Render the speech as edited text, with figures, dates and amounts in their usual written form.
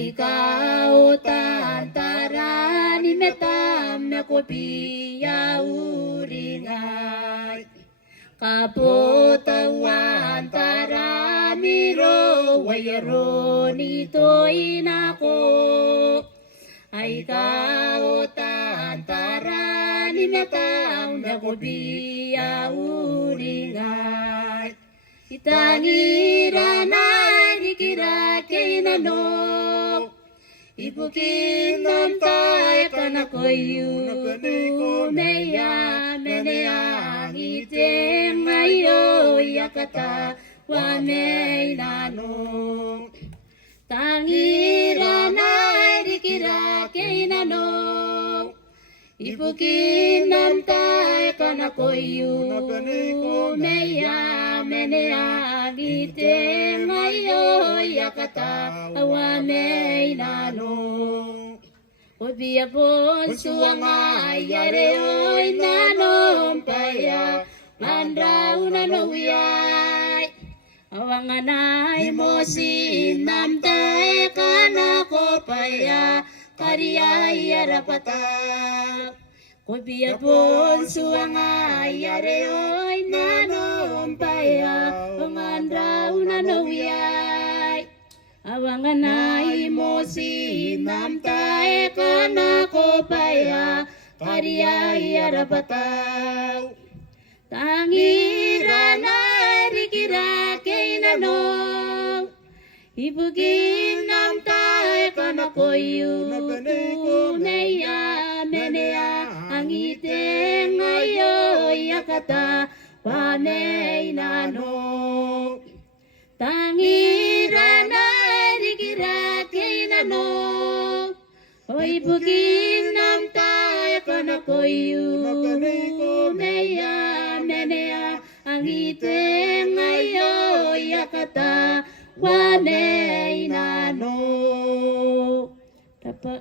Ai kautan tarani metam me kopia uringai kapotawan tarani ro wayaro nito inako Ai kautan tarani metam me kopia uringai Itangiranay dikira kainano Ipukin nam tay kanakoyu Neya menea ngiteng ayo yakata Wanay nano Tangiranay dikira kainano Ipukin nam tay kanakoyu Neya menea ngiteng ayo yakata Wanay nano Obia pon suanga yare oy nanom paya Mandra unano wiyay Awanganay mo sinam tae kanako paya Kariya yarapata Obia pon suanga yare oy nanom paya Mandra unano wiyay Awanganay mo sinam tae kanako paya Kariya yarapataw Tangiranay rikira kainano Ibugin nam tae kanakoyu Neya menea ang iteng ayo yakata Wanay nano Tangiranay rikira kainano Hoy bugin nam tae kanakoyu Neya menea ang iteng ayo yakata Wanay nano Dapat